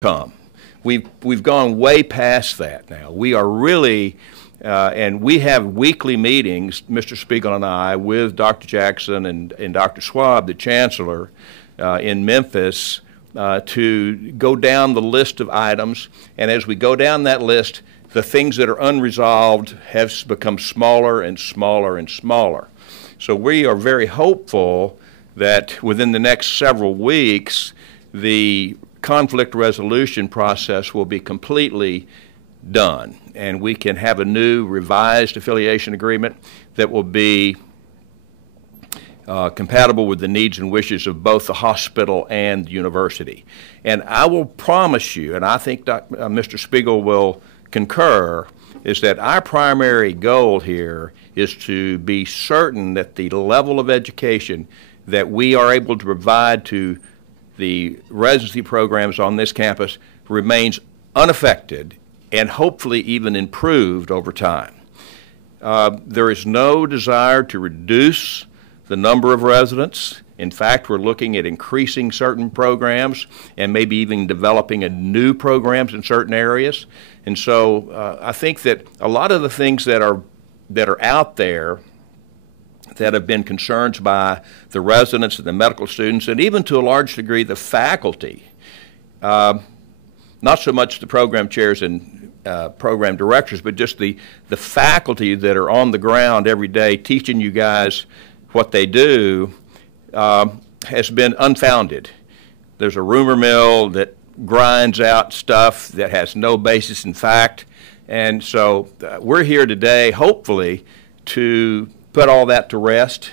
come. We've gone way past that now. We are really, and we have weekly meetings, Mr. Spiegel and I, with Dr. Jackson and Dr. Schwab, the chancellor, in Memphis, to go down the list of items. And as we go down that list, the things that are unresolved have become smaller and smaller and smaller. So we are very hopeful that within the next several weeks, the conflict resolution process will be completely done, and we can have a new revised affiliation agreement that will be compatible with the needs and wishes of both the hospital and the university. And I will promise you, and I think Mr. Spiegel will concur, is that our primary goal here is to be certain that the level of education that we are able to provide to the residency programs on this campus remains unaffected and hopefully even improved over time. There is no desire to reduce the number of residents. In fact, we're looking at increasing certain programs and maybe even developing new programs in certain areas. And so I think that a lot of the things that are out there that have been concerns by the residents and the medical students, and even to a large degree the faculty, not so much the program chairs and program directors, but just the faculty that are on the ground every day teaching you guys what they do, has been unfounded. There's a rumor mill that grinds out stuff that has no basis in fact, and so we're here today hopefully to put all that to rest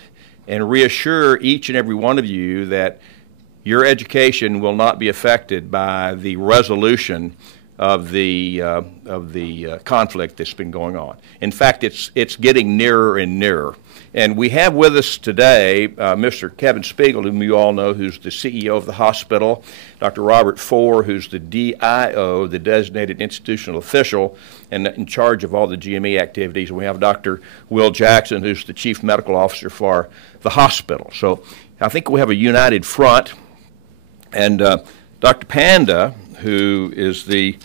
and reassure each and every one of you that your education will not be affected by the resolution of the conflict that's been going on. In fact, it's getting nearer and nearer. And we have with us today Mr. Kevin Spiegel, whom you all know, who's the CEO of the hospital, Dr. Robert Fohr, who's the DIO, the designated institutional official, and in charge of all the GME activities. And we have Dr. Will Jackson, who's the chief medical officer for the hospital. So I think we have a united front. And Dr. Panda, who is the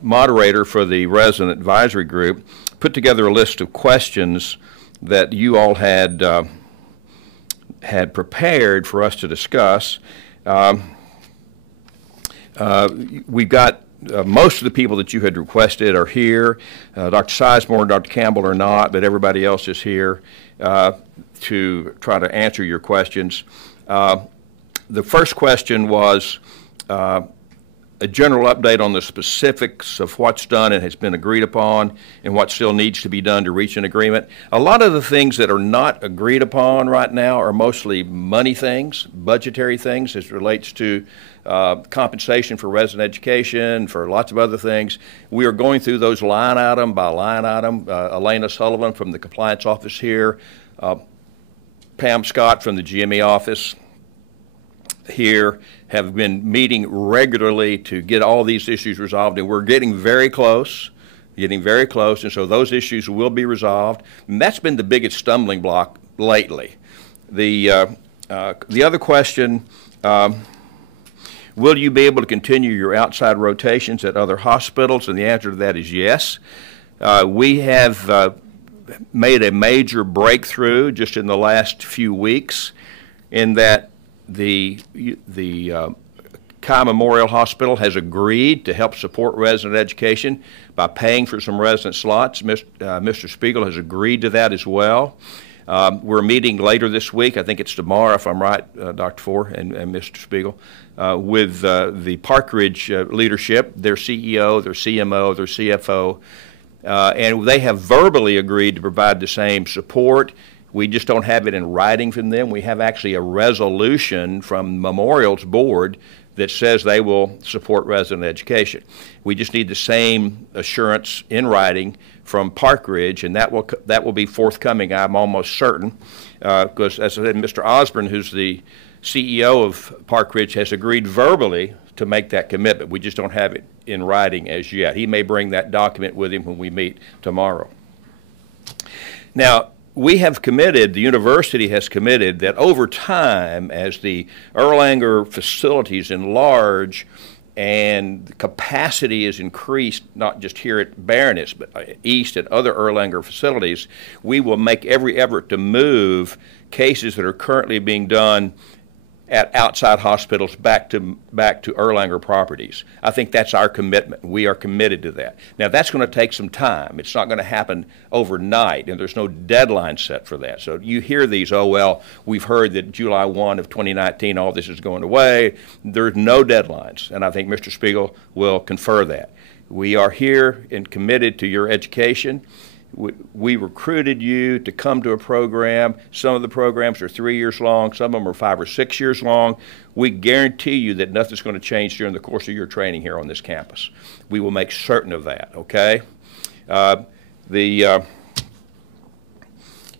moderator for the resident advisory group, put together a list of questions that you all had prepared for us to discuss. We've got most of the people that you had requested are here. Dr. Sizemore and Dr. Campbell are not, but everybody else is here to try to answer your questions. The first question was a general update on the specifics of what's done and has been agreed upon and what still needs to be done to reach an agreement. A lot of the things that are not agreed upon right now are mostly money things, budgetary things as it relates to compensation for resident education, for lots of other things. We are going through those line item by line item. Elena Sullivan from the compliance office here, Pam Scott from the GME office here have been meeting regularly to get all these issues resolved, and we're getting very close, and so those issues will be resolved. And that's been the biggest stumbling block lately. The other question, will you be able to continue your outside rotations at other hospitals? And the answer to that is yes. We have made a major breakthrough just in the last few weeks in that the Chi Memorial Hospital has agreed to help support resident education by paying for some resident slots. Mr. Spiegel has agreed to that as well. We're meeting later this week, I think it's tomorrow if I'm right, Dr. Fohr and Mr. Spiegel, with the Park Ridge leadership, their CEO, their CMO, their CFO, and they have verbally agreed to provide the same support. We just don't have it in writing from them. We have actually a resolution from Memorial's board that says they will support resident education. We just need the same assurance in writing from Park Ridge, and that will be forthcoming, I'm almost certain, because as I said, Mr. Osborne, who's the CEO of Park Ridge, has agreed verbally to make that commitment. We just don't have it in writing as yet. He may bring that document with him when we meet tomorrow. Now, we have committed, the university has committed, that over time, as the Erlanger facilities enlarge, and the capacity is increased, not just here at Baroness, but east at other Erlanger facilities, we will make every effort to move cases that are currently being done at outside hospitals back to Erlanger properties. I think that's our commitment. We are committed to that. Now, that's going to take some time. It's not going to happen overnight, and there's no deadline set for that. So you hear these, oh, well, we've heard that July 1 of 2019, all this is going away. There's no deadlines, and I think Mr. Spiegel will confer that. We are here and committed to your education. We recruited you to come to a program. Some of the programs are 3 years long. Some of them are 5 or 6 years long. We guarantee you that nothing's going to change during the course of your training here on this campus. We will make certain of that, okay? And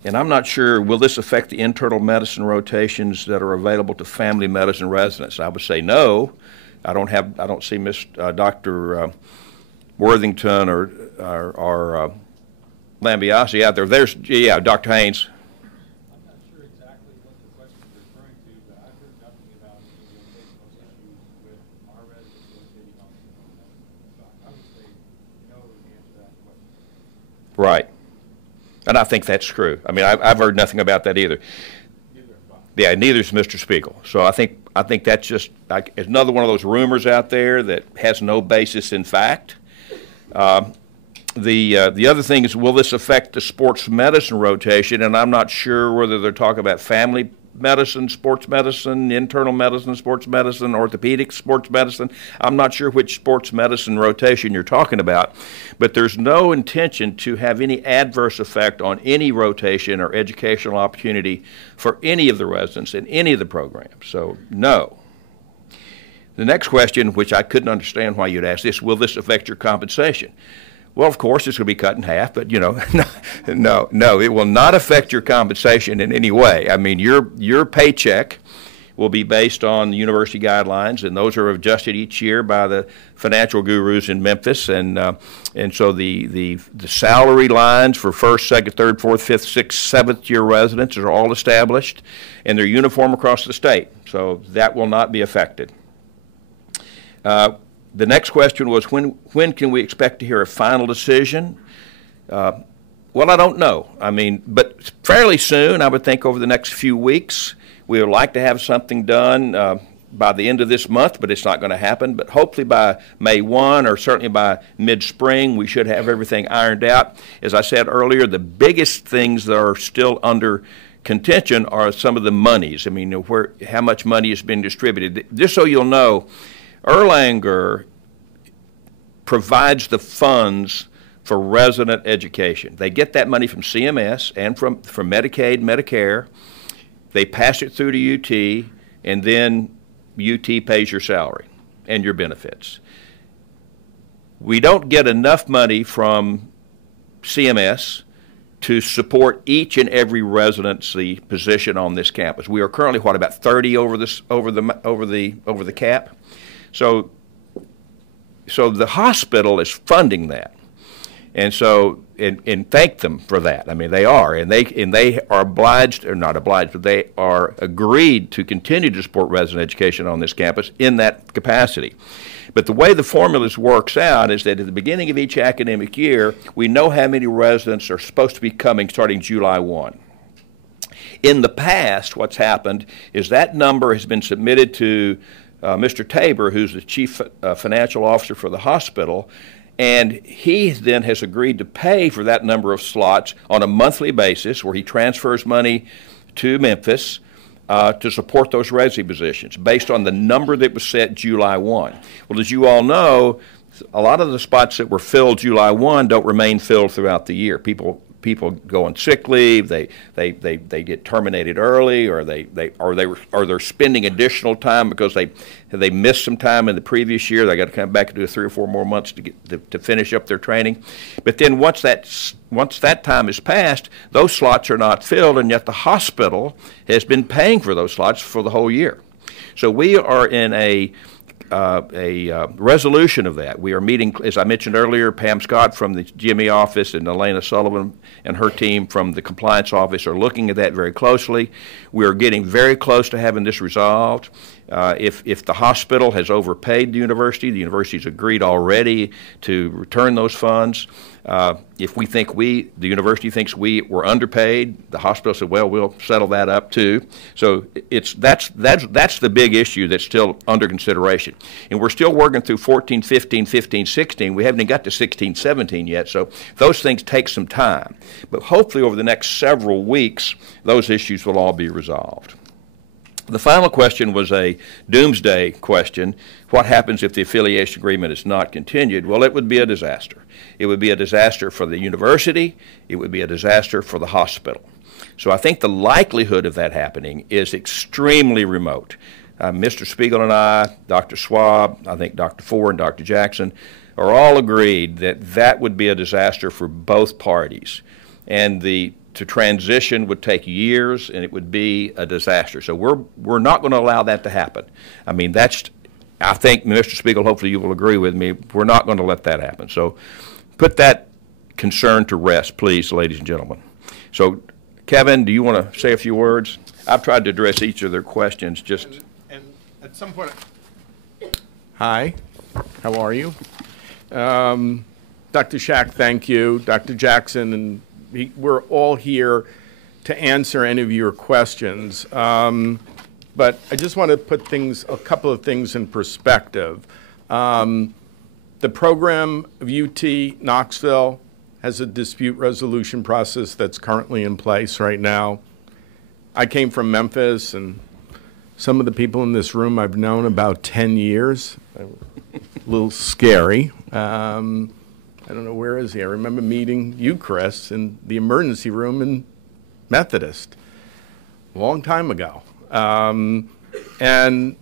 I'm not sure, will this affect the internal medicine rotations that are available to family medicine residents? I would say no. I don't see Dr. Worthington or Lambiase out there. Yeah, Dr. Haynes. I'm not sure exactly what the question is referring to, but I've heard nothing about any rotational issues with our residents rotating on the medicine. So I would say no is the answer to that question. Right. And I think that's true. I mean, I've heard nothing about that either. Yeah, neither is Mr. Spiegel. So I think that's just it's another one of those rumors out there that has no basis in fact. The other thing is, will this affect the sports medicine rotation? And I'm not sure whether they're talking about family medicine, sports medicine, internal medicine, sports medicine, orthopedic sports medicine. I'm not sure which sports medicine rotation you're talking about, but there's no intention to have any adverse effect on any rotation or educational opportunity for any of the residents in any of the programs. So, no. The next question, which I couldn't understand why you'd ask this, will this affect your compensation? Well, of course, it's going to be cut in half, but, you know, no, it will not affect your compensation in any way. I mean, your paycheck will be based on the university guidelines, and those are adjusted each year by the financial gurus in Memphis. And so the salary lines for first, second, third, fourth, fifth, sixth, seventh year residents are all established, and they're uniform across the state. So that will not be affected. The next question was, when can we expect to hear a final decision? Well, I don't know. I mean, but fairly soon, I would think over the next few weeks. We would like to have something done by the end of this month, but it's not going to happen. But hopefully by May 1 or certainly by mid-spring, we should have everything ironed out. As I said earlier, the biggest things that are still under contention are some of the monies. I mean, how much money is being distributed. Just so you'll know, Erlanger provides the funds for resident education. They get that money from CMS and from Medicaid, Medicare. They pass it through to UT, and then UT pays your salary and your benefits. We don't get enough money from CMS to support each and every residency position on this campus. We are currently, about 30 over the cap. So the hospital is funding that, and so and thank them for that. I mean, they are, and they are obliged, or not obliged, but they are agreed to continue to support resident education on this campus in that capacity. But the way the formulas works out is that at the beginning of each academic year, we know how many residents are supposed to be coming starting July 1. In the past, what's happened is that number has been submitted to Mr. Tabor, who's the chief financial officer for the hospital, and he then has agreed to pay for that number of slots on a monthly basis where he transfers money to Memphis to support those residency positions based on the number that was set July 1. Well, as you all know, a lot of the spots that were filled July 1 don't remain filled throughout the year. People go on sick leave, they get terminated early, or they're spending additional time because they missed some time in the previous year. They got to come back and do 3 or 4 more months to finish up their training. But then once that time is passed, those slots are not filled, and yet the hospital has been paying for those slots for the whole year. So we are in a resolution of that. We are meeting, as I mentioned earlier, Pam Scott from the GME office and Elena Sullivan and her team from the compliance office are looking at that very closely. We are getting very close to having this resolved. If the hospital has overpaid the university's agreed already to return those funds. If the university thinks we were underpaid, the hospital said, well, we'll settle that up too. So that's the big issue that's still under consideration. And we're still working through 14, 15, 15, 16. We haven't even got to 16, 17 yet, so those things take some time. But hopefully over the next several weeks, those issues will all be resolved. The final question was a doomsday question. What happens if the affiliation agreement is not continued? Well, it would be a disaster. It would be a disaster for the university. It would be a disaster for the hospital. So I think the likelihood of that happening is extremely remote. Mr. Spiegel and I, Dr. Schwab, I think Dr. Ford and Dr. Jackson are all agreed that that would be a disaster for both parties. And to transition would take years, and it would be a disaster. So we're not going to allow that to happen. I mean, I think, Mr. Spiegel, hopefully you will agree with me, we're not going to let that happen. So put that concern to rest, please, ladies and gentlemen. So, Kevin, do you want to say a few words? I've tried to address each of their questions. And at some point, hi, how are you? Dr. Schacht, thank you. Dr. Jackson, and we're all here to answer any of your questions. But I just want to put a couple of things in perspective. The program of UT Knoxville has a dispute resolution process that's currently in place right now. I came from Memphis, and some of the people in this room I've known about 10 years. A little scary. I don't know, where is he? I remember meeting you, Chris, in the emergency room in Methodist a long time ago. And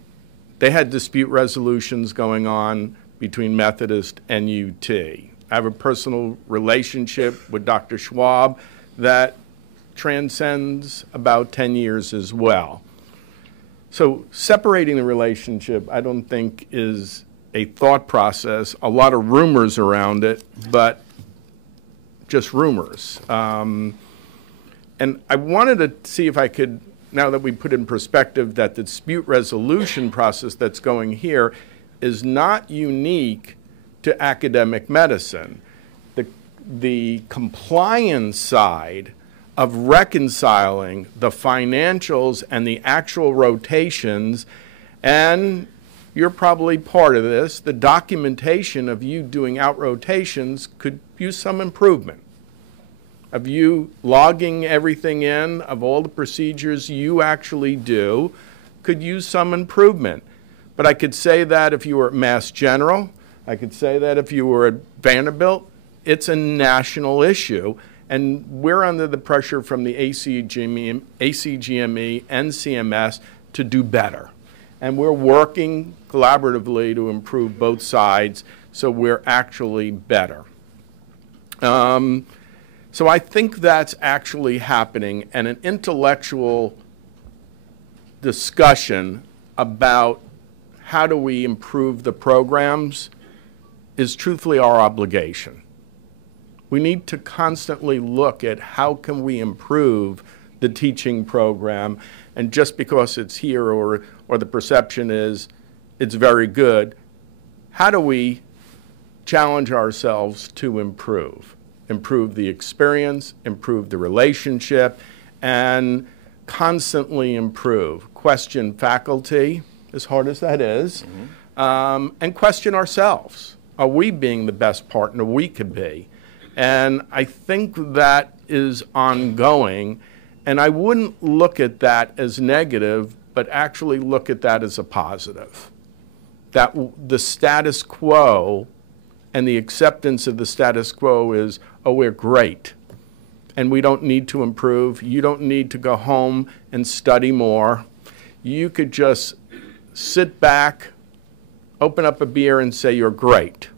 they had dispute resolutions going on between Methodist and UT. I have a personal relationship with Dr. Schwab that transcends about 10 years as well. So separating the relationship, I don't think is a thought process, a lot of rumors around it, but just rumors. And I wanted to see if I could, now that we put in perspective that the dispute resolution process that's going here is not unique to academic medicine. The compliance side of reconciling the financials and the actual rotations, and you're probably part of this, the documentation of you doing out rotations could use some improvement. Of you logging everything in, of all the procedures you actually do, could use some improvement. But I could say that if you were at Mass General, I could say that if you were at Vanderbilt, it's a national issue. And we're under the pressure from the ACGME and CMS to do better. And we're working collaboratively to improve both sides so we're actually better. So I think that's actually happening, and an intellectual discussion about how do we improve the programs is truthfully our obligation. We need to constantly look at how can we improve the teaching program, and just because it's here or the perception is it's very good, how do we challenge ourselves to improve? Improve the experience, improve the relationship, and constantly improve. Question faculty, as hard as that is, and question ourselves. Are we being the best partner we could be? And I think that is ongoing, and I wouldn't look at that as negative, but actually look at that as a positive. That the status quo and the acceptance of the status quo is, oh, we're great, and we don't need to improve. You don't need to go home and study more. You could just sit back, open up a beer, and say you're great.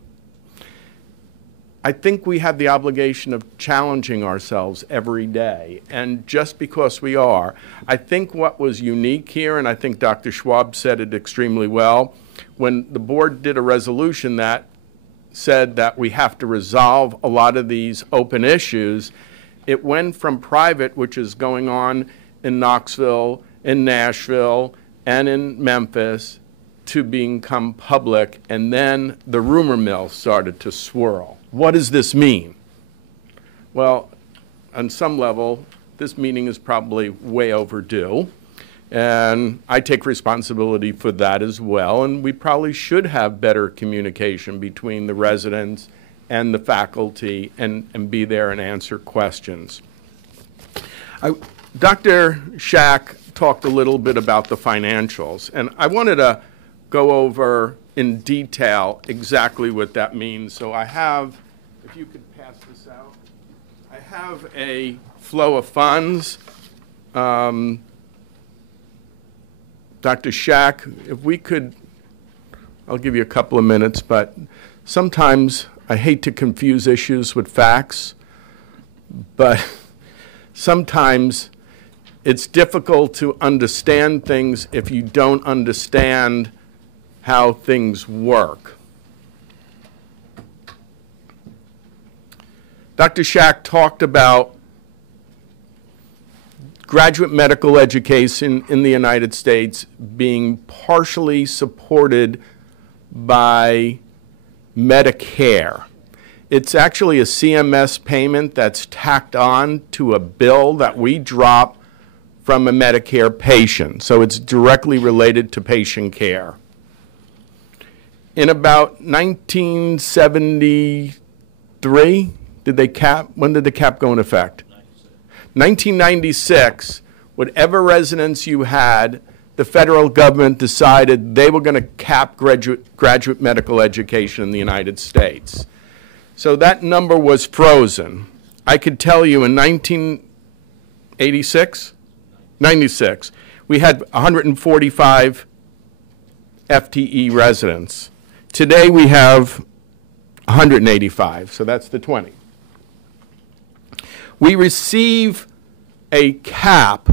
I think we have the obligation of challenging ourselves every day, and just because we are, I think what was unique here, and I think Dr. Schwab said it extremely well, when the board did a resolution that said that we have to resolve a lot of these open issues, it went from private, which is going on in Knoxville, in Nashville, and in Memphis to become public, and then the rumor mill started to swirl. What does this mean? Well, on some level, this meeting is probably way overdue, and I take responsibility for that as well, and we probably should have better communication between the residents and the faculty and be there and answer questions. Dr. Schack talked a little bit about the financials, and I wanted to go over in detail exactly what that means. So I have, if you could pass this out, I have a flow of funds. Dr. Schack, if we could, I'll give you a couple of minutes, but sometimes I hate to confuse issues with facts, but sometimes it's difficult to understand things if you don't understand how things work. Dr. Schack talked about graduate medical education in the United States being partially supported by Medicare. It's actually a CMS payment that's tacked on to a bill that we drop from a Medicare patient. So it's directly related to patient care. In about 1973, when did the cap go in effect? 1996, whatever residence you had, the federal government decided they were going to cap graduate medical education in the United States. So that number was frozen. I could tell you in 96, we had 145 FTE residents. Today we have 185, so that's the 20. We receive a cap.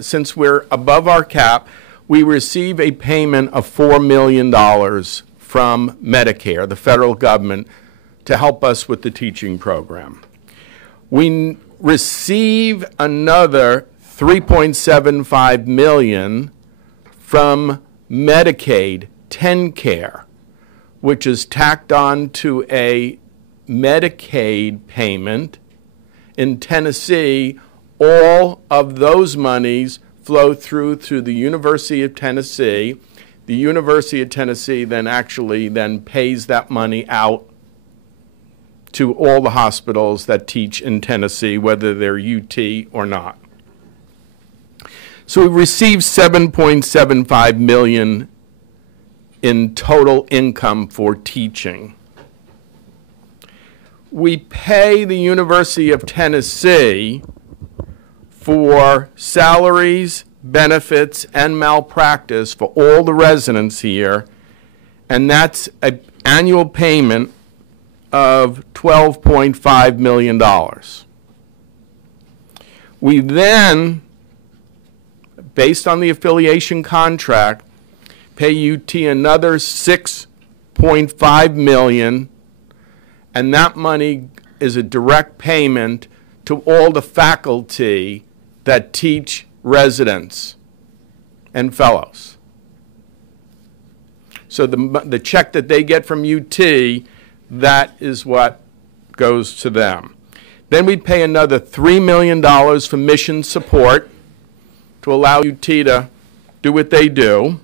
Since we're above our cap, we receive a payment of $4 million from Medicare, the federal government, to help us with the teaching program. We receive another $3.75 million from Medicaid TennCare, which is tacked on to a Medicaid payment. In Tennessee, all of those monies flow through the University of Tennessee. The University of Tennessee then pays that money out to all the hospitals that teach in Tennessee, whether they're UT or not. So we received $7.75 million in total income for teaching. We pay the University of Tennessee for salaries, benefits, and malpractice for all the residents here, and that's an annual payment of $12.5 million. We then, based on the affiliation contract, pay UT another $6.5 million, and that money is a direct payment to all the faculty that teach residents and fellows. So the check that they get from UT, that is what goes to them. Then we pay another $3 million for mission support to allow UT to do what they do.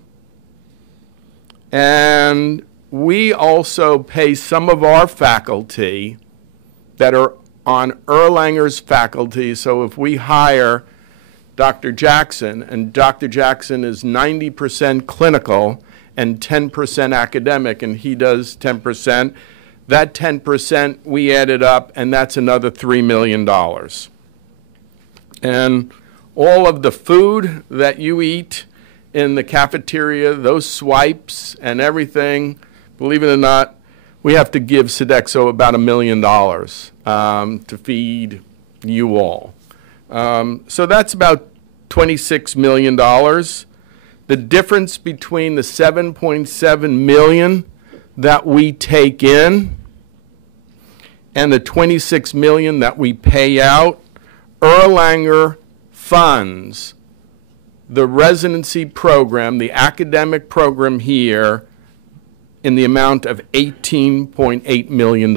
And we also pay some of our faculty that are on Erlanger's faculty. So if we hire Dr. Jackson, and Dr. Jackson is 90% clinical and 10% academic, and he does 10%, that 10% we added up, and that's another $3 million. And all of the food that you eat in the cafeteria, those swipes and everything, believe it or not, we have to give Sodexo about $1 million to feed you all. So that's about $26 million. The difference between the $7.7 million that we take in and the $26 million that we pay out, Erlanger funds the residency program, the academic program here, in the amount of $18.8 million.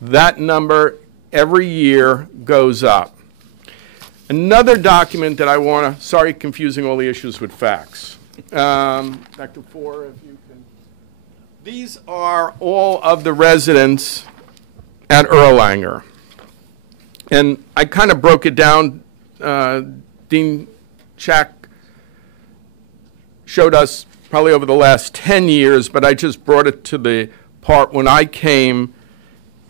That number every year goes up. Another document that I want to, sorry, confusing all the issues with facts. Dr. Four, if you can. These are all of the residents at Erlanger. And I kind of broke it down. Dean Chack showed us probably over the last 10 years, but I just brought it to the part when I came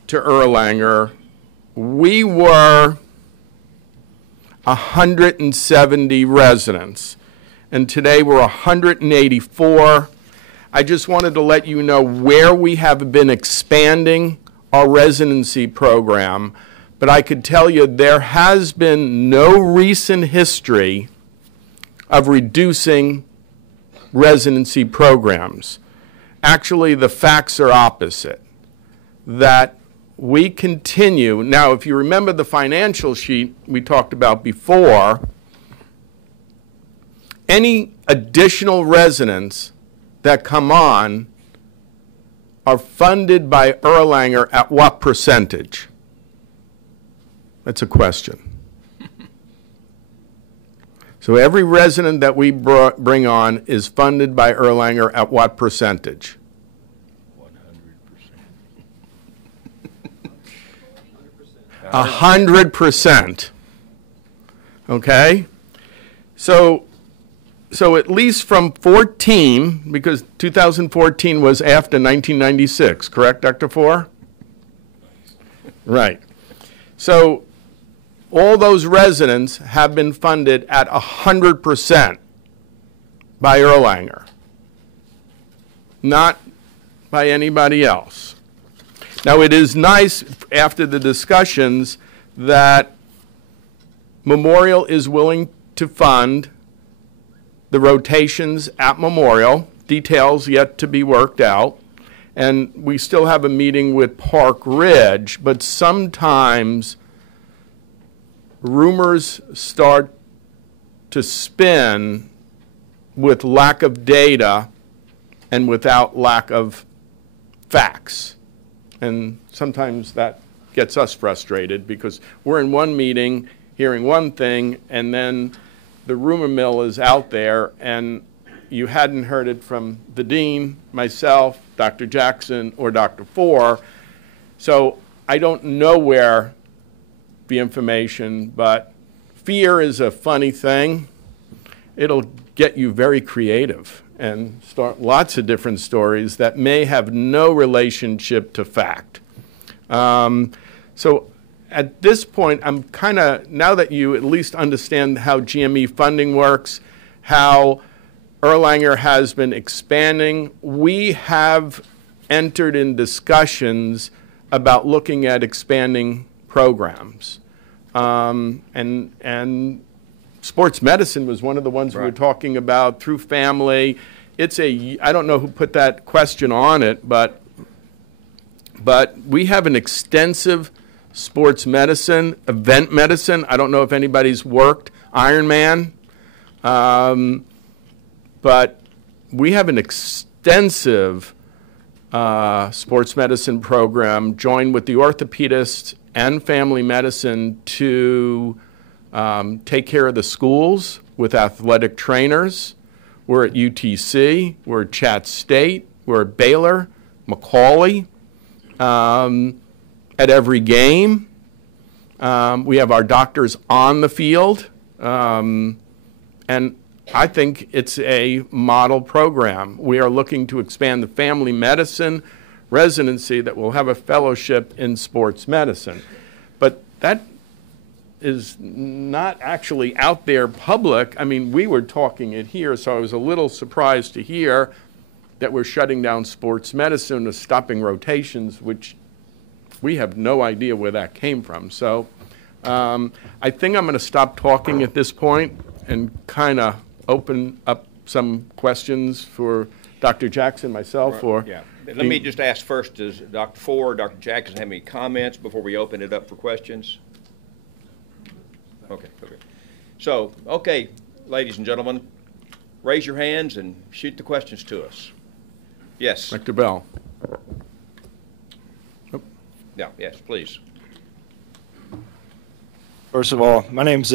to Erlanger. We were 170 residents, and today we're 184. I just wanted to let you know where we have been expanding our residency program, but I could tell you there has been no recent history of reducing residency programs. Actually, the facts are opposite, that we continue. Now, if you remember the financial sheet we talked about before, any additional residents that come on are funded by Erlanger at what percentage? That's a question. So every resident that we bring on is funded by Erlanger at what percentage? 100%. Okay? So at least from 14, because 2014 was after 1996, correct, Dr. Four? Right. So all those residents have been funded at 100% by Erlanger, not by anybody else. Now, it is nice, after the discussions, that Memorial is willing to fund the rotations at Memorial, details yet to be worked out, and we still have a meeting with Park Ridge, but sometimes rumors start to spin with lack of data and without lack of facts. And sometimes that gets us frustrated because we're in one meeting hearing one thing and then the rumor mill is out there and you hadn't heard it from the dean, myself, Dr. Jackson, or Dr. Four. So I don't know where the information, but fear is a funny thing. It'll get you very creative and start lots of different stories that may have no relationship to fact. So at this point, I'm kind of, now that you at least understand how GME funding works, how Erlanger has been expanding, we have entered in discussions about looking at expanding programs. And sports medicine was one of the ones we were talking about through family. It's a, I don't know who put that question on it, but we have an extensive sports medicine, event medicine. I don't know if anybody's worked Ironman, but we have an extensive sports medicine program joined with the orthopedists and family medicine to take care of the schools with athletic trainers. We're at UTC, we're at Chat State, we're at Baylor, Macaulay, at every game. We have our doctors on the field, and I think it's a model program. We are looking to expand the family medicine residency that will have a fellowship in sports medicine. But that is not actually out there public. I mean, we were talking it here, so I was a little surprised to hear that we're shutting down sports medicine or stopping rotations, which we have no idea where that came from. So I think I'm going to stop talking at this point and kind of open up some questions for Dr. Jackson, myself, or... Yeah. Let me just ask first, does Dr. Four or Dr. Jackson have any comments before we open it up for questions? Okay. So, okay, ladies and gentlemen, raise your hands and shoot the questions to us. Yes. Dr. Bell. Yeah, yes, please. First of all, my name's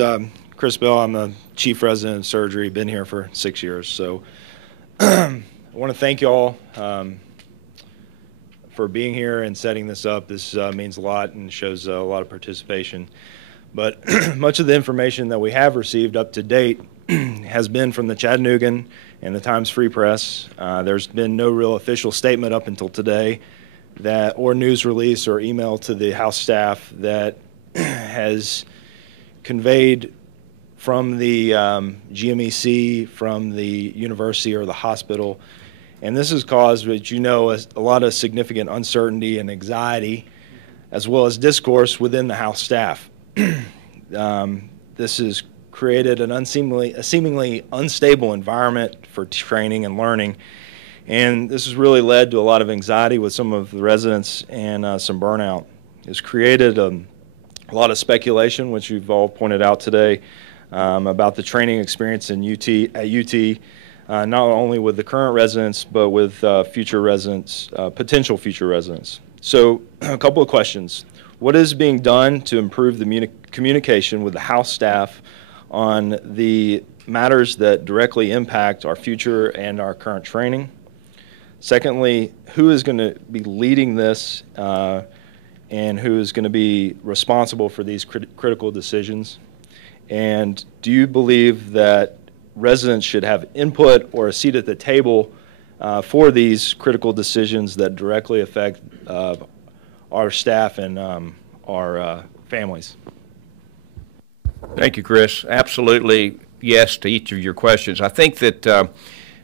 Chris Bell. I'm the Chief Resident of Surgery. Been here for 6 years. So I want to thank you all for being here and setting this up. This means a lot and shows a lot of participation. But much of the information that we have received up to date has been from the Chattanoogan and the Times Free Press. There's been no real official statement up until today that, or news release or email to the House staff that has conveyed from the GMEC, from the university or the hospital. And this has caused, as you know, a lot of significant uncertainty and anxiety, as well as discourse within the House staff. This has created a seemingly unstable environment for training and learning. And this has really led to a lot of anxiety with some of the residents and some burnout. It's created a lot of speculation, which you've all pointed out today, about the training experience at UT, not only with the current residents, but with future residents, potential future residents. So a couple of questions. What is being done to improve the communication with the House staff on the matters that directly impact our future and our current training? Secondly, who is going to be leading this and who is going to be responsible for these critical decisions? And do you believe that residents should have input or a seat at the table for these critical decisions that directly affect our staff and our families? Thank you, Chris. Absolutely yes to each of your questions. I think that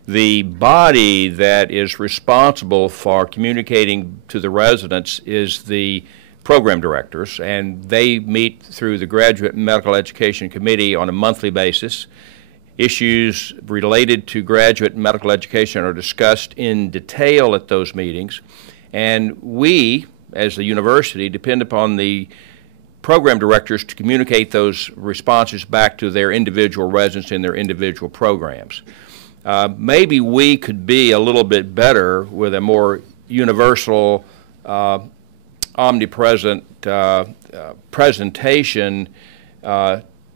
the body that is responsible for communicating to the residents is the program directors, and they meet through the Graduate Medical Education Committee on a monthly basis. Issues related to graduate medical education are discussed in detail at those meetings, and we, as the university, depend upon the program directors to communicate those responses back to their individual residents in their individual programs. Maybe we could be a little bit better with a more universal, omnipresent presentation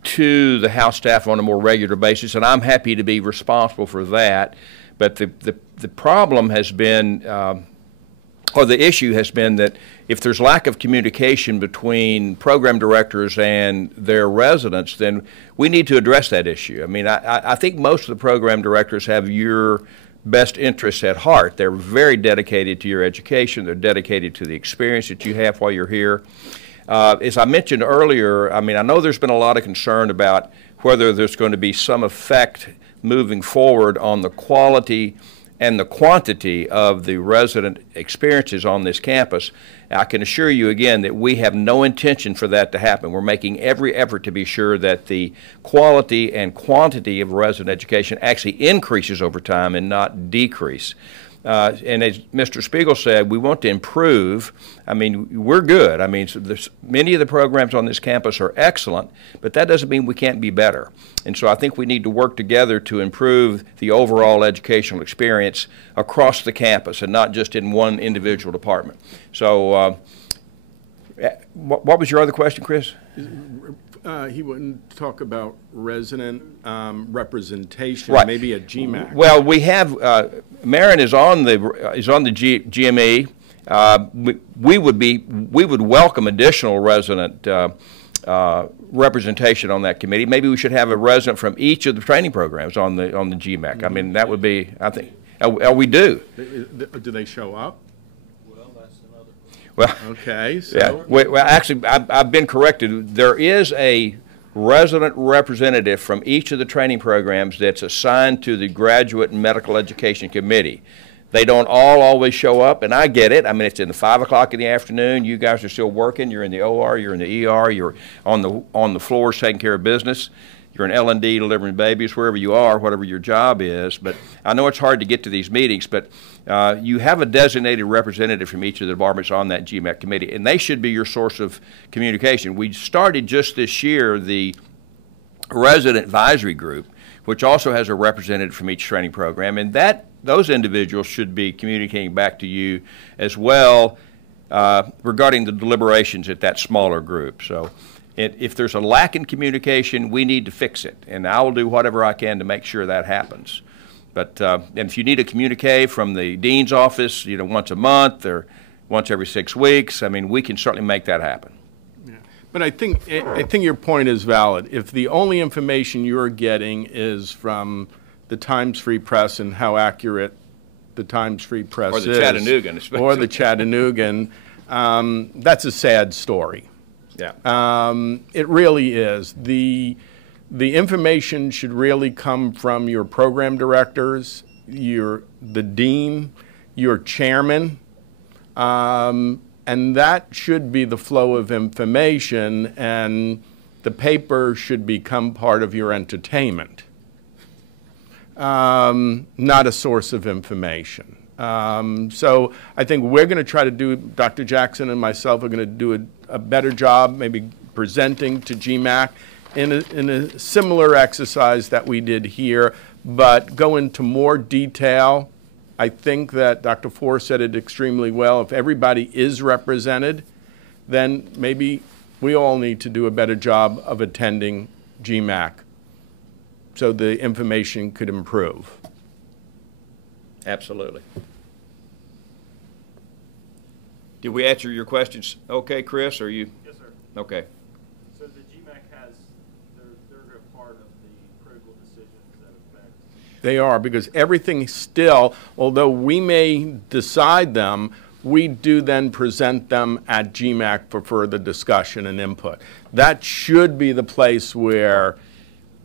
to the House staff on a more regular basis, and I'm happy to be responsible for that. But the problem has been, or the issue has been, that if there's lack of communication between program directors and their residents, then we need to address that issue. I mean, I think most of the program directors have your best interests at heart. They're very dedicated to your education. They're dedicated to the experience that you have while you're here. As I mentioned earlier, I mean, I know there's been a lot of concern about whether there's going to be some effect moving forward on the quality and the quantity of the resident experiences on this campus. I can assure you again that we have no intention for that to happen. We're making every effort to be sure that the quality and quantity of resident education actually increases over time and not decrease. And as Mr. Spiegel said, we want to improve. I mean, we're good. I mean, so many of the programs on this campus are excellent, but that doesn't mean we can't be better. And so I think we need to work together to improve the overall educational experience across the campus and not just in one individual department. So what was your other question, Chris? He wouldn't talk about resident representation, right. Maybe at GMAC. Well, we have Marin is on the GME. We would welcome additional resident representation on that committee. Maybe we should have a resident from each of the training programs on the GMAC. I mean, that would be, I think, we do. Do they show up? Well, okay. So. Yeah. Well, actually, I've been corrected. There is a resident representative from each of the training programs that's assigned to the Graduate Medical Education Committee. They don't all always show up, and I get it. I mean, it's in the 5 o'clock in the afternoon. You guys are still working. You're in the OR. You're in the ER. You're on the floors taking care of business. You're in L&D delivering babies, wherever you are, whatever your job is. But I know it's hard to get to these meetings, but you have a designated representative from each of the departments on that GMAC committee, and they should be your source of communication. We started just this year the a resident advisory group, which also has a representative from each training program, and those individuals should be communicating back to you as well regarding the deliberations at that smaller group. So if there's a lack in communication, we need to fix it, and I will do whatever I can to make sure that happens. But and if you need a communique from the dean's office, once a month or once every 6 weeks, I mean, we can certainly make that happen. Yeah. But I think your point is valid. If the only information you're getting is from the Times Free Press and how accurate the Times Free Press is, or the Chattanoogan, especially. Or the Chattanoogan, that's a sad story. Yeah. It really is. The information should really come from your program directors, the dean, your chairman, and that should be the flow of information, and the paper should become part of your entertainment, not a source of information. So I think we're going to try to do, Dr. Jackson and myself are going to do a better job maybe presenting to GMAC in a similar exercise that we did here, but go into more detail. I think that Dr. Four said it extremely well. If everybody is represented, then maybe we all need to do a better job of attending GMAC so the information could improve. Absolutely. Did we answer your questions okay, Chris? Or you? Yes, sir. Okay. So the GMAC has, they're a part of the critical decisions that affect. They are, because everything still, although we may decide them, we do then present them at GMAC for further discussion and input. That should be the place where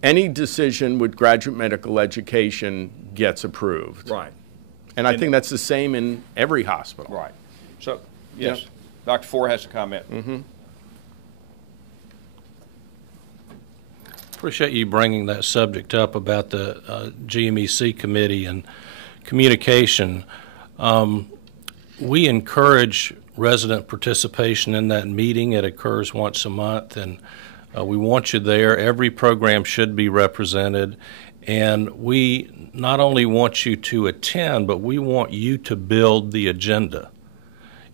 any decision with graduate medical education gets approved. Right. And I think that's the same in every hospital. Right. So, yes, Yep. Dr. Four has a comment. Mm-hmm. Appreciate you bringing that subject up about the GMEC committee and communication. We encourage resident participation in that meeting. It occurs once a month, and we want you there. Every program should be represented, and we not only want you to attend, but we want you to build the agenda.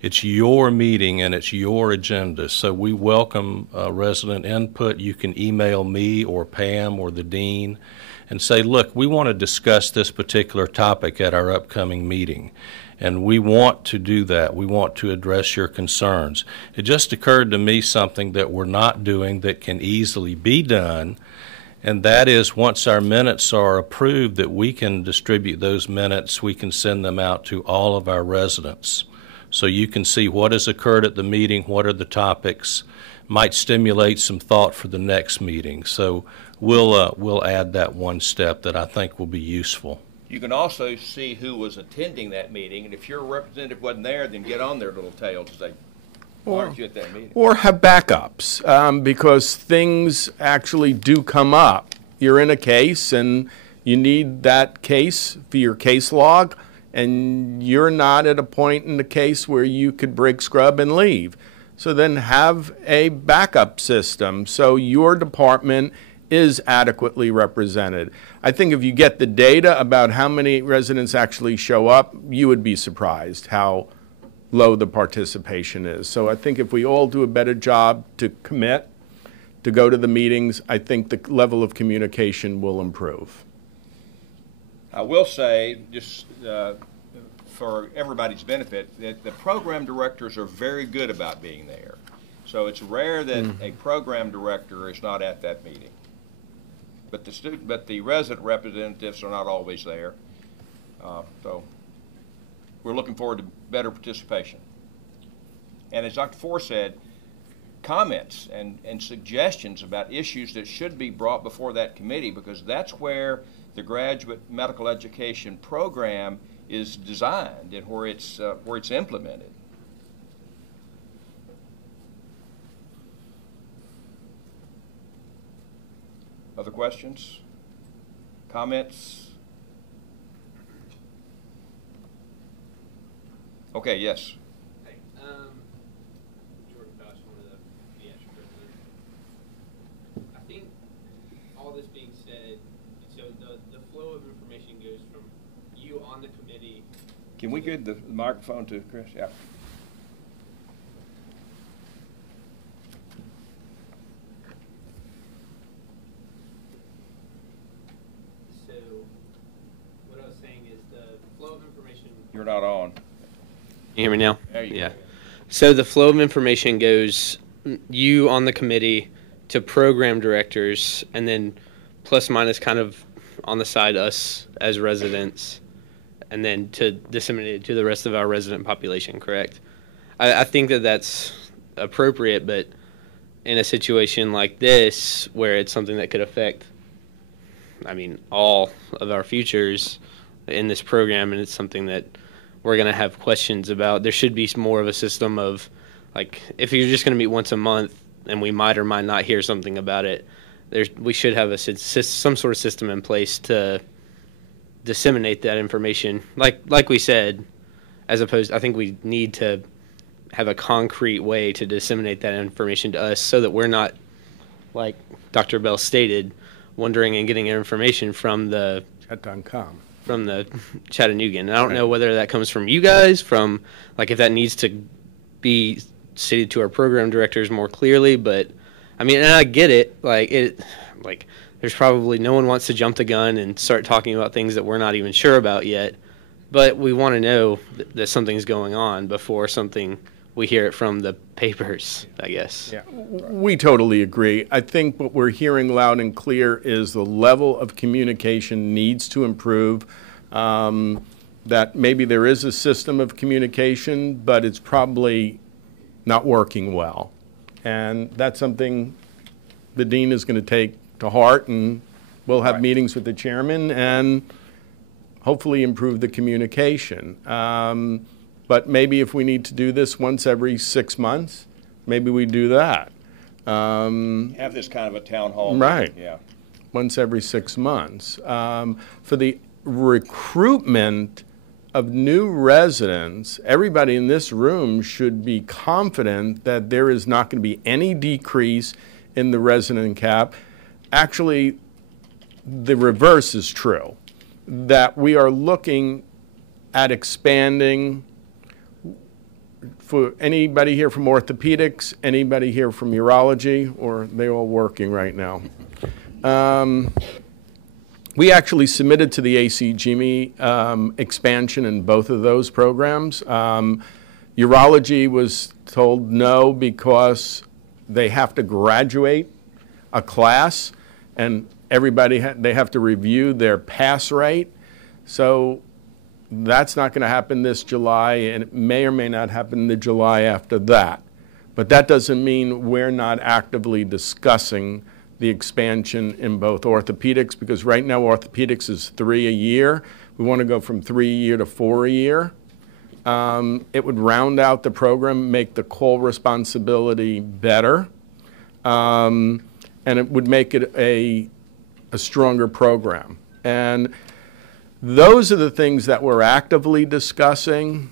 It's your meeting and it's your agenda, so we welcome resident input. You can email me or Pam or the dean and say, look, we want to discuss this particular topic at our upcoming meeting, and we want to do that. We want to address your concerns. It just occurred to me something that we're not doing that can easily be done, and that is once our minutes are approved, that we can distribute those minutes, we can send them out to all of our residents. So you can see what has occurred at the meeting, what are the topics, might stimulate some thought for the next meeting. So we'll add that one step that I think will be useful. You can also see who was attending that meeting, and if your representative wasn't there, then get on their little tail to say, why aren't you at that meeting? Or have backups, because things actually do come up. You're in a case and you need that case for your case log, and you're not at a point in the case where you could break scrub and leave. So then have a backup system so your department is adequately represented. I think if you get the data about how many residents actually show up, you would be surprised how low the participation is. So I think if we all do a better job to commit, to go to the meetings, I think the level of communication will improve. I will say, just for everybody's benefit, that the program directors are very good about being there. So it's rare that a program director is not at that meeting. But the resident representatives are not always there. So we're looking forward to better participation. And as Dr. Four said, comments and suggestions about issues that should be brought before that committee, because that's where the graduate medical education program is designed and where it's implemented. Other questions? Comments? Okay, yes. Hey, Jordan Bosch, one of the pediatric residents. I think all Can we give the microphone to Chris? Yeah. So, what I was saying is the flow of information. You're not on. Can you hear me now? There you Yeah. go. So the flow of information goes you on the committee to program directors, and then plus minus kind of on the side us as residents, and then to disseminate it to the rest of our resident population. Correct? I think that that's appropriate, but in a situation like this where it's something that could affect, I mean, all of our futures in this program, and it's something that we're going to have questions about. There should be more of a system of, like, if you're just going to meet once a month and we might or might not hear something about it, we should have some sort of system in place to disseminate that information. Like we said, as opposed, I think we need to have a concrete way to disseminate that information to us so that we're not, like Dr. Bell stated, wondering and getting information from the Chattanoogan. And I don't know whether that comes from you guys, from, like, if that needs to be stated to our program directors more clearly. But I mean, and I get it, like there's probably no one wants to jump the gun and start talking about things that we're not even sure about yet, but we want to know that something's going on before we hear it from the papers, I guess. Yeah, we totally agree. I think what we're hearing loud and clear is the level of communication needs to improve. That maybe there is a system of communication, but it's probably not working well. And that's something the dean is going to take to heart, and we'll have meetings with the chairman and hopefully improve the communication. But maybe if we need to do this once every 6 months, maybe we do that. Have this kind of a town hall. Right. Yeah. Once every 6 months. For the recruitment of new residents, everybody in this room should be confident that there is not going to be any decrease in the resident cap. Actually, the reverse is true, that we are looking at expanding. For anybody here from orthopedics, anybody here from urology, or are they all working right now? We actually submitted to the ACGME expansion in both of those programs. Urology was told no because they have to graduate a class, and they have to review their pass rate. So that's not going to happen this July, and it may or may not happen the July after that. But that doesn't mean we're not actively discussing the expansion in both orthopedics, because right now orthopedics is 3 a year. We want to go from 3 a year to 4 a year. It would round out the program, make the call responsibility better, and it would make it a stronger program. And those are the things that we're actively discussing.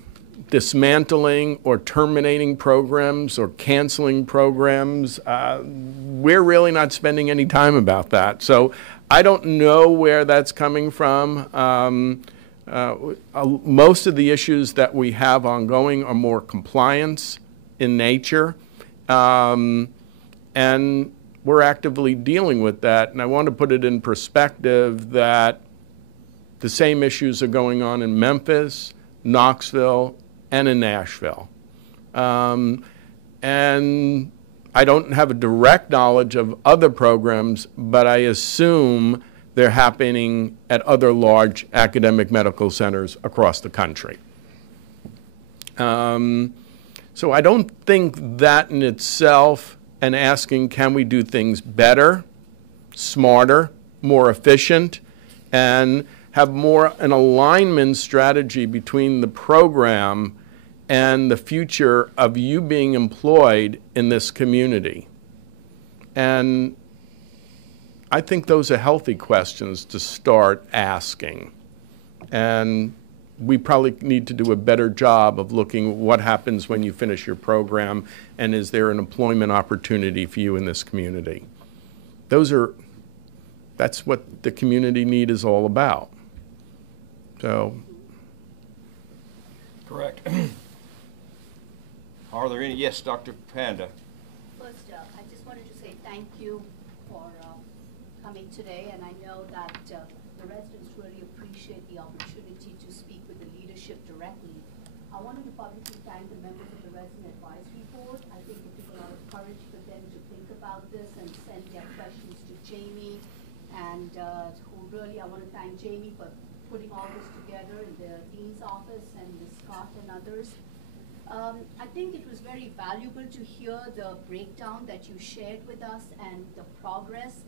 Dismantling or terminating programs or canceling programs, we're really not spending any time about that. So I don't know where that's coming from. Most of the issues that we have ongoing are more compliance in nature, and we're actively dealing with that. And I want to put it in perspective that the same issues are going on in Memphis, Knoxville, and in Nashville. And I don't have a direct knowledge of other programs, but I assume they're happening at other large academic medical centers across the country. So I don't think that in itself, and asking can we do things better, smarter, more efficient, and have more an alignment strategy between the program and the future of you being employed in this community. And I think those are healthy questions to start asking. And we probably need to do a better job of looking at what happens when you finish your program, and is there an employment opportunity for you in this community. That's what the community need is all about. So Correct. Are there any? Yes, Dr. Panda. First, I just wanted to say thank you for coming today, and I know that the residents really appreciate the opportunity to speak with the leadership directly. I wanted to publicly thank the members of the Resident Advisory Board. I think it took a lot of courage for them to think about this and send their questions to Jamie, and who really, I want to thank Jamie for putting all this together in the Dean's office and Scott and others. I think it was very valuable to hear the breakdown that you shared with us and the progress.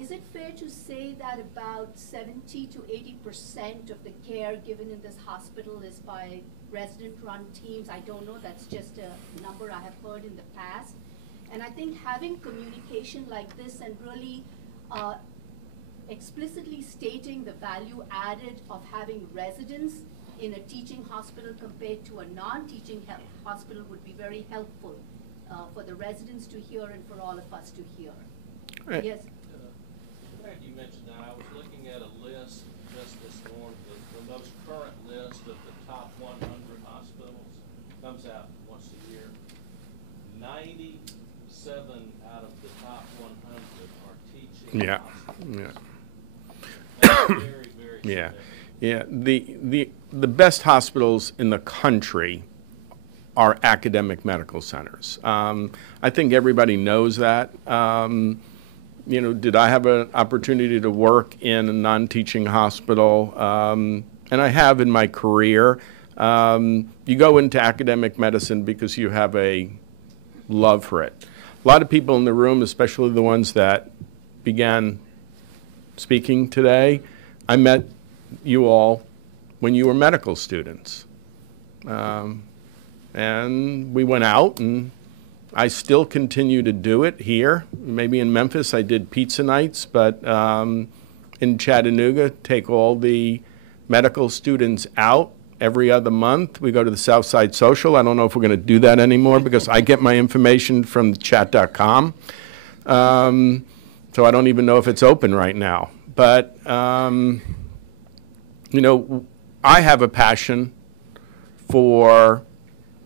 Is it fair to say that about 70 to 80% of the care given in this hospital is by resident-run teams? I don't know, that's just a number I have heard in the past. And I think having communication like this and really explicitly stating the value added of having residents in a teaching hospital compared to a non-teaching hospital would be very helpful for the residents to hear and for all of us to hear. Right. Yes. Glad you mentioned that. I was looking at a list just this morning. The most current list of the top 100 hospitals comes out once a year. 97 out of the top 100 are teaching hospitals. That's very, very Yeah. significant. Yeah, the best hospitals in the country are academic medical centers. I think everybody knows that. You know, did I have an opportunity to work in a non-teaching hospital? And I have in my career. You go into academic medicine because you have a love for it. A lot of people in the room, especially the ones that began speaking today, I met you all when you were medical students. And we went out, and I still continue to do it here. Maybe in Memphis I did pizza nights, but in Chattanooga, take all the medical students out every other month. We go to the Southside Social. I don't know if we're going to do that anymore because I get my information from chat.com. So I don't even know if it's open right now. But you know, I have a passion for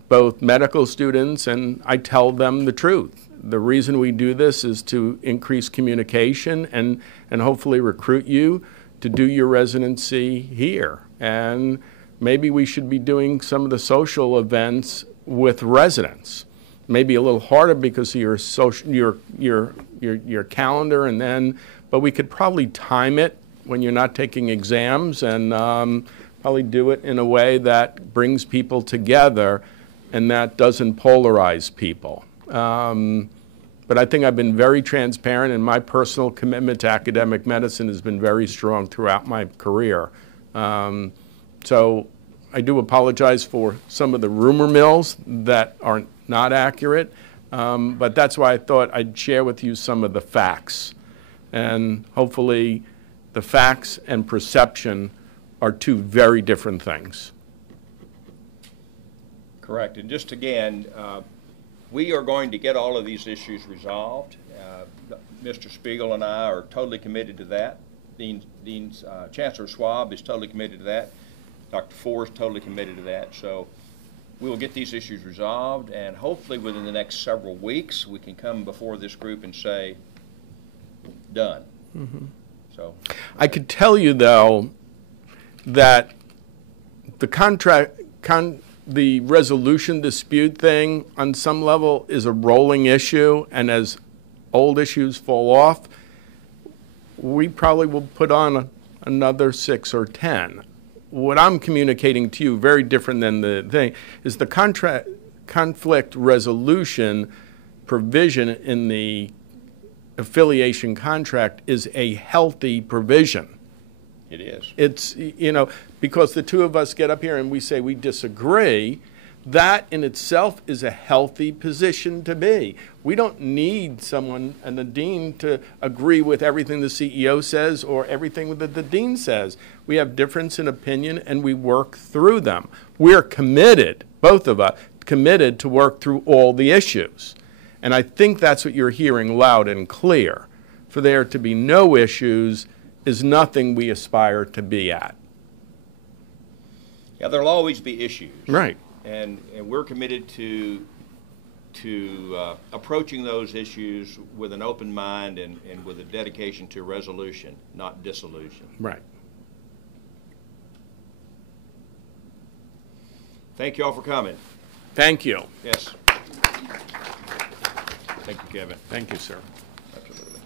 both medical students, and I tell them the truth. The reason we do this is to increase communication and hopefully recruit you to do your residency here. And maybe we should be doing some of the social events with residents. Maybe a little harder because of your social, your calendar, and then, but we could probably time it when you're not taking exams, and probably do it in a way that brings people together and that doesn't polarize people. But I think I've been very transparent, and my personal commitment to academic medicine has been very strong throughout my career. So I do apologize for some of the rumor mills that are not accurate, but that's why I thought I'd share with you some of the facts. And hopefully the facts and perception are two very different things. Correct. And just again, we are going to get all of these issues resolved. Mr. Spiegel and I are totally committed to that. Chancellor Schwab is totally committed to that. Dr. Ford is totally committed to that. So we will get these issues resolved, and hopefully within the next several weeks we can come before this group and say, done. Mm-hmm. So I could tell you, though, that the resolution dispute thing on some level is a rolling issue, and as old issues fall off, we probably will put on another 6 or 10. What I'm communicating to you, very different than the thing, is the conflict resolution provision in the affiliation contract is a healthy provision. it is. It's, you know, because the two of us get up here and we say we disagree, that in itself is a healthy position to be. We don't need someone and the dean to agree with everything the CEO says or everything that the dean says. We have difference in opinion and we work through them. We're committed, both of us, committed to work through all the issues. And I think that's what you're hearing loud and clear. For there to be no issues is nothing we aspire to be at. Yeah, there'll always be issues. Right. And we're committed to approaching those issues with an open mind and with a dedication to resolution, not dissolution. Right. Thank you all for coming. Thank you. Yes. Thank you, Kevin. Thank you, sir. Absolutely.